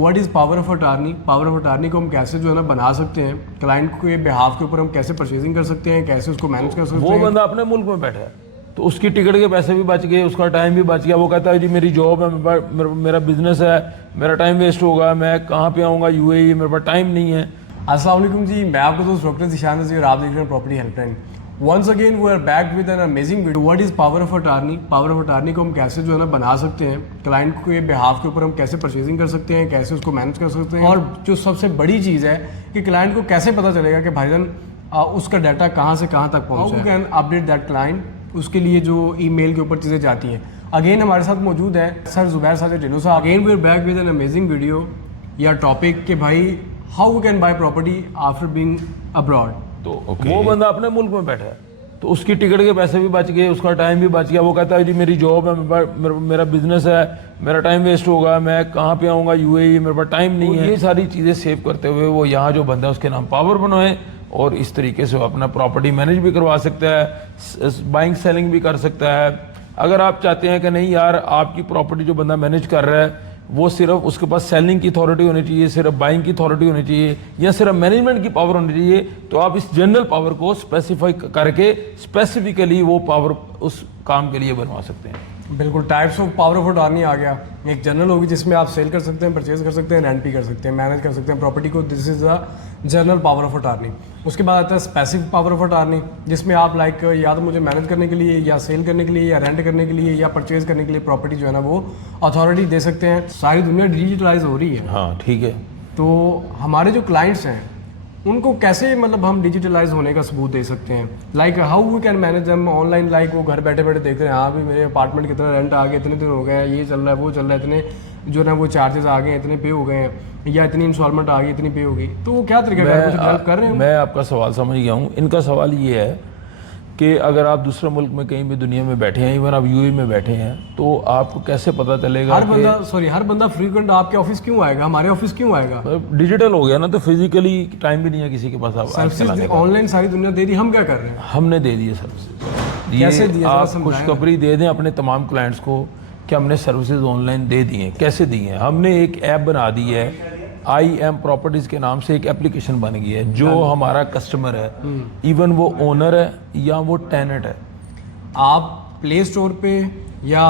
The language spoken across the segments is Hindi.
What is power of attorney? Power of attorney को हम कैसे जो है ना बना सकते हैं, क्लाइंट के बिहाफ के ऊपर हम कैसे परचेजिंग कर सकते हैं, कैसे उसको मैनेज कर सकते वो हैं। बंदा अपने मुल्क में बैठा है तो उसकी टिकट के पैसे भी बच गए, उसका टाइम भी बच गया। वो कहता है जी मेरी जॉब है, मेरा बिजनेस है, मेरा टाइम वेस्ट होगा, मैं कहाँ पे आऊँगा यूएई, मेरे पास टाइम नहीं है। अस्सलाम वालेकुम जी, मैं आपका दोस्त डॉक्टर ज़िशान नज़ीर और आप देख रहे हैं property helpline. Once again we are back with an amazing video. What is power of attorney? Power of attorney को हम कैसे जो है ना बना सकते हैं, क्लाइंट के बिहाफ के ऊपर हम कैसे परचेजिंग कर सकते हैं, कैसे उसको मैनेज कर सकते हैं। और जो सबसे बड़ी चीज़ है कि क्लाइंट को कैसे पता चलेगा कि भाईजान उसका डाटा कहाँ से कहाँ तक पहुँचा है। How can update that client, उसके लिए जो ईमेल के ऊपर चीज़ें जाती हैं। अगेन हमारे साथ मौजूद है sir Zubair Sajid Dhillon sahab. Again we are back with an amazing video या टॉपिक कि भाई how we can buy property after being abroad. तो वो बंदा अपने मुल्क में बैठा है तो उसकी टिकट के पैसे भी बच गए, उसका टाइम भी बच गया। वो कहता है जी मेरी जॉब है, मेरा बिजनेस है, मेरा टाइम वेस्ट होगा, मैं कहाँ पे आऊँगा यूएई, मेरे पास टाइम नहीं है। ये सारी चीज़ें सेव करते हुए वो यहाँ जो बंदा है उसके नाम पावर बनवाए और इस तरीके से वो अपना प्रॉपर्टी मैनेज भी करवा सकता है, बाइंग सेलिंग भी कर सकता है। अगर आप चाहते हैं कि नहीं यार आपकी प्रॉपर्टी जो बंदा मैनेज कर रहा है वो सिर्फ उसके पास सेलिंग की अथॉरिटी होनी चाहिए, सिर्फ बाइंग की अथॉरिटी होनी चाहिए या सिर्फ मैनेजमेंट की पावर होनी चाहिए, तो आप इस जनरल पावर को स्पेसिफाई करके स्पेसिफिकली वो पावर उस काम के लिए बनवा सकते हैं। बिल्कुल, types of power of attorney आ गया। एक जनरल होगी जिसमें आप सेल कर सकते हैं, परचेज कर सकते हैं, रेंट भी कर सकते हैं, मैनेज कर सकते हैं प्रॉपर्टी को। This is the general power of attorney. उसके बाद आता है स्पेसिफिक पावर ऑफ अटॉर्नी, जिसमें आप लाइक या तो मुझे मैनेज करने के लिए या सेल करने के लिए या रेंट करने के लिए या परचेज करने के लिए प्रॉपर्टी जो है ना वो अथॉरिटी दे सकते हैं। सारी दुनिया डिजिटलाइज हो रही है। हाँ ठीक है। तो हमारे जो क्लाइंट्स हैं उनको कैसे मतलब हम डिजिटलाइज होने का सबूत दे सकते हैं, like how we can manage them online. Like वो घर बैठे बैठे देख रहे हैं हाँ भी मेरे अपार्टमेंट कितना रेंट आ गया, इतने दिन हो गए, ये चल रहा है वो चल रहा है, इतने जो ना वो चार्जेस आ गए, इतने पे हो गए हैं, या इतनी इंस्टॉलमेंट आ गई, इतनी पे हो गई। तो वो क्या तरीका हेल्प कर रहे हैं? मैं आपका सवाल समझ गया हूँ। इनका सवाल ये है कि अगर आप दूसरे मुल्क में कहीं भी दुनिया में बैठे हैं, इवन आप यूएई में बैठे हैं, तो आपको कैसे पता चलेगा हर बंदा फ्रीक्वेंट आपके ऑफिस क्यों आएगा, हमारे ऑफिस क्यों आएगा? डिजिटल हो गया ना, तो फिजिकली टाइम भी नहीं है किसी के पास। सर्विसेज ऑनलाइन सारी दुनिया दे रही, हम क्या कर रहे हैं? हमने दे दिए सर्विसेज। कैसे दिए? आप खुशखबरी दे दें अपने तमाम क्लाइंट्स को कि हमने सर्विसेज ऑनलाइन दे दी हैं। कैसे दी हैं? हमने एक ऐप बना दी है, आई एम प्रॉपर्टीज के नाम से एक एप्लीकेशन बन गई है। जो हमारा कस्टमर है, इवन वो ओनर है या वो टेनेंट है, आप प्ले स्टोर पे या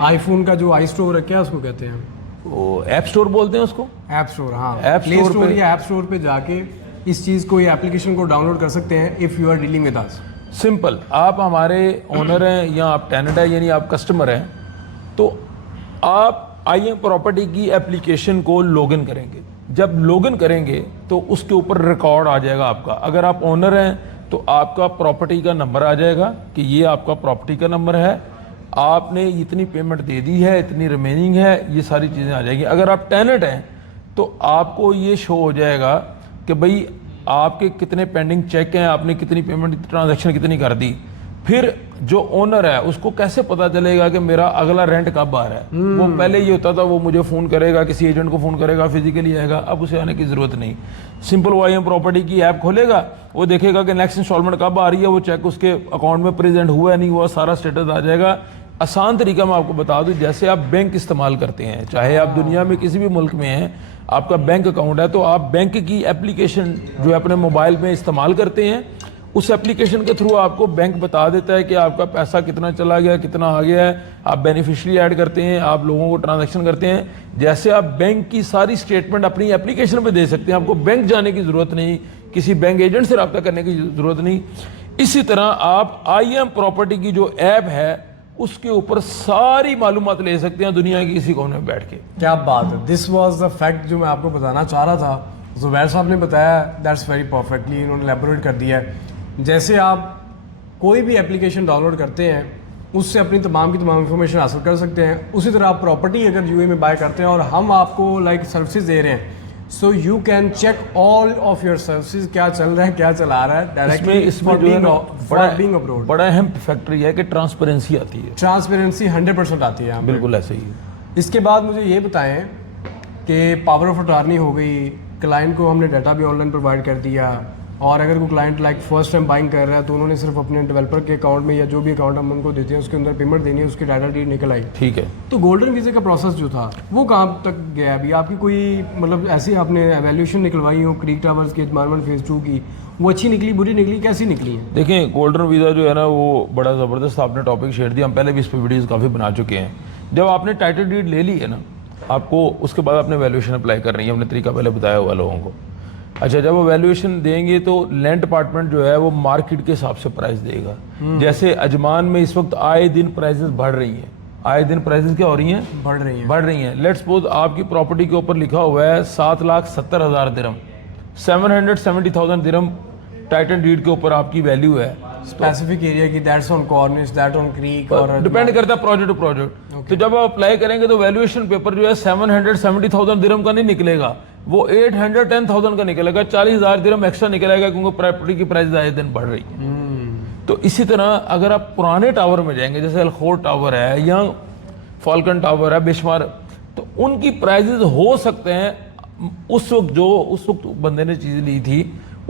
आईफोन का जो आई स्टोर है, क्या उसको कहते हैं, वो ऐप स्टोर बोलते हैं उसको। ऐप स्टोर, हाँ, ऐप प्ले स्टोर या ऐप स्टोर पे जाके इस चीज़ को या एप्लीकेशन को डाउनलोड कर सकते हैं if you are dealing with us. Simple, आप हमारे ओनर हैं या आप टेनेंट है यानी आप कस्टमर हैं, तो आप आई एम प्रॉपर्टी की एप्लीकेशन को लॉगिन करेंगे। जब लॉगिन करेंगे तो उसके ऊपर रिकॉर्ड आ जाएगा आपका। अगर आप ओनर हैं तो आपका प्रॉपर्टी का नंबर आ जाएगा कि ये आपका प्रॉपर्टी का नंबर है, आपने इतनी पेमेंट दे दी है, इतनी रिमेनिंग है, ये सारी चीज़ें आ जाएगी। अगर आप टेनेंट हैं तो आपको ये शो हो जाएगा कि भाई आपके कितने पेंडिंग चेक हैं, आपने कितनी पेमेंट ट्रांजैक्शन कितनी कर दी। फिर जो ओनर है उसको कैसे पता चलेगा कि मेरा अगला रेंट कब आ रहा है? वो पहले ये होता था वो मुझे फ़ोन करेगा, किसी एजेंट को फ़ोन करेगा, फिजिकली आएगा। अब उसे आने की ज़रूरत नहीं। सिंपल वो आई एम प्रॉपर्टी की ऐप खोलेगा, वो देखेगा कि नेक्स्ट इंस्टॉलमेंट कब आ रही है, वो चेक उसके अकाउंट में प्रेजेंट हुआ नहीं हुआ, सारा स्टेटस आ जाएगा। आसान तरीका मैं आपको बता दूं, जैसे आप बैंक इस्तेमाल करते हैं, चाहे आप दुनिया में किसी भी मुल्क में हैं, आपका बैंक अकाउंट है, तो आप बैंक की एप्लीकेशन जो है अपने मोबाइल में इस्तेमाल करते हैं। उस एप्लीकेशन के थ्रू आपको बैंक बता देता है कि आपका पैसा कितना चला गया, कितना आ गया है। आप बेनिफिशियरी ऐड करते हैं, आप लोगों को ट्रांजैक्शन करते हैं। जैसे आप बैंक की सारी स्टेटमेंट अपनी एप्लीकेशन पे दे सकते हैं, आपको बैंक जाने की ज़रूरत नहीं, किसी बैंक एजेंट से रब्ता करने की ज़रूरत नहीं। इसी तरह आप आई एम प्रॉपर्टी की जो ऐप है उसके ऊपर सारी मालूमात ले सकते हैं दुनिया की किसी कोने में बैठ के। क्या बात है, दिस वॉज द फैक्ट जो मैं आपको बताना चाह रहा था। ज़ुबैर साहब ने बताया, दैट्स वेरी परफेक्टली इन्होंने एलैबोरेट कर दिया है। जैसे आप कोई भी एप्लीकेशन डाउनलोड करते हैं उससे अपनी तमाम की तमाम इंफॉर्मेशन हासिल कर सकते हैं। उसी तरह आप प्रॉपर्टी अगर यूएई में बाय करते हैं और हम आपको लाइक सर्विसेज दे रहे हैं, so you can check all of your services, क्या चल रहा है, क्या चला रहा है डायरेक्टली। इसमें बड़ा अहम फैक्टर है कि ट्रांसपेरेंसी आती है। ट्रांसपेरेंसी 100% आती है। बिल्कुल ऐसे ही। इसके बाद मुझे ये बताएं कि पावर ऑफ अटॉर्नी हो गई, क्लाइंट को हमने डाटा भी ऑनलाइन प्रोवाइड कर दिया, और अगर कोई client like first time buying कर रहा है तो उन्होंने सिर्फ अपने डेवलपर के अकाउंट में या जो भी अकाउंट हम उनको देते हैं उसके अंदर पेमेंट देनी है, उसकी टाइटल डीड निकल आई। ठीक है। तो गोल्डन वीज़े का प्रोसेस जो था वो कहाँ तक गया अभी? आपकी कोई मतलब ऐसी आपने एवेल्यूशन निकलवाई हो क्रीक टावर्स की, अजमानवन फेज़ 2 की, वो अच्छी निकली, बुरी निकली, कैसी निकली है? देखें, गोल्डन वीज़ा जो है ना वो बड़ा ज़बरदस्त आपने टॉपिक शेयर दिया, हम पहले भी इस पर वीडियोज़ काफ़ी बना चुके हैं। जब आपने टाइटल डीड ले ली है ना, आपको उसके बाद आपने वैल्यूएशन अप्लाई करनी है, हमने तरीका पहले बताया हुआ लोगों को। अच्छा, जब वो वैल्यूएशन देंगे तो लैंड डिपार्टमेंट जो है वो मार्केट के हिसाब से प्राइस देगा। जैसे अजमान में इस वक्त आए दिन प्राइसेस बढ़ रही हैं, आए दिन प्राइसेस क्या हो रही हैं? बढ़ रही हैं। लेट्स सपोज आपकी प्रॉपर्टी के ऊपर लिखा हुआ है 7,70,000 दिरहम, 770,000 दिरहम टाइटल डीड के ऊपर आपकी वैल्यू है। स्पेसिफिक एरिया की, that's on Cornish, that on creek, और डिपेंड करता है प्रोजेक्ट टू प्रोजेक्ट। तो जब आप अप्लाई करेंगे तो वैल्यूएशन पेपर जो है 770,000 दिरहम का नहीं निकलेगा, वो 810,000 का निकलेगा, 40,000 दिरहम एक्स्ट्रा निकलेगा क्योंकि प्रॉपर्टी की प्राइस आए दिन बढ़ रही है। तो इसी तरह अगर आप पुराने टावर में जाएंगे, जैसे अलखोर टावर है या फॉल्कन टावर है, बेशुमार, तो उनकी प्राइजेज हो सकते हैं उस वक्त बंदे ने चीज़ ली थी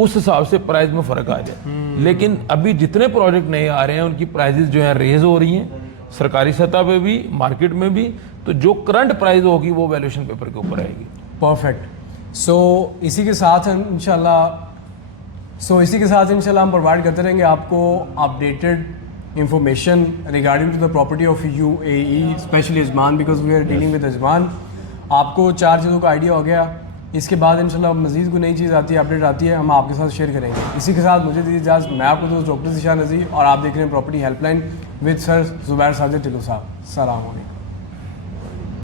उस हिसाब से प्राइस में फ़र्क आ जाए। लेकिन अभी जितने प्रोजेक्ट नए आ रहे हैं उनकी प्राइजेज जो है रेज हो रही हैं, सरकारी सतह पे भी, मार्केट में भी। तो जो करंट प्राइस होगी वो वैल्यूएशन पेपर के ऊपर आएगी। परफेक्ट। सो इसी के साथ इंशाल्लाह हम प्रोवाइड करते रहेंगे आपको updated information regarding to the property of UAE, specially Ajman, because we are dealing with Ajman. आपको 4 चीज़ों का आइडिया हो गया। इसके बाद इंशाल्लाह मज़ीद कोई नई चीज़ आती है, अपडेट आती है, हम आपके साथ शेयर करेंगे। इसी के साथ मुझे दीजिए इजाज़त। मैं आपको दोस्त डॉक्टर ज़िशान नज़ीर और आप देख रहे हैं property helpline with sir Zubair Sajid Tillu साहब। अस्सलाम वालेकुम।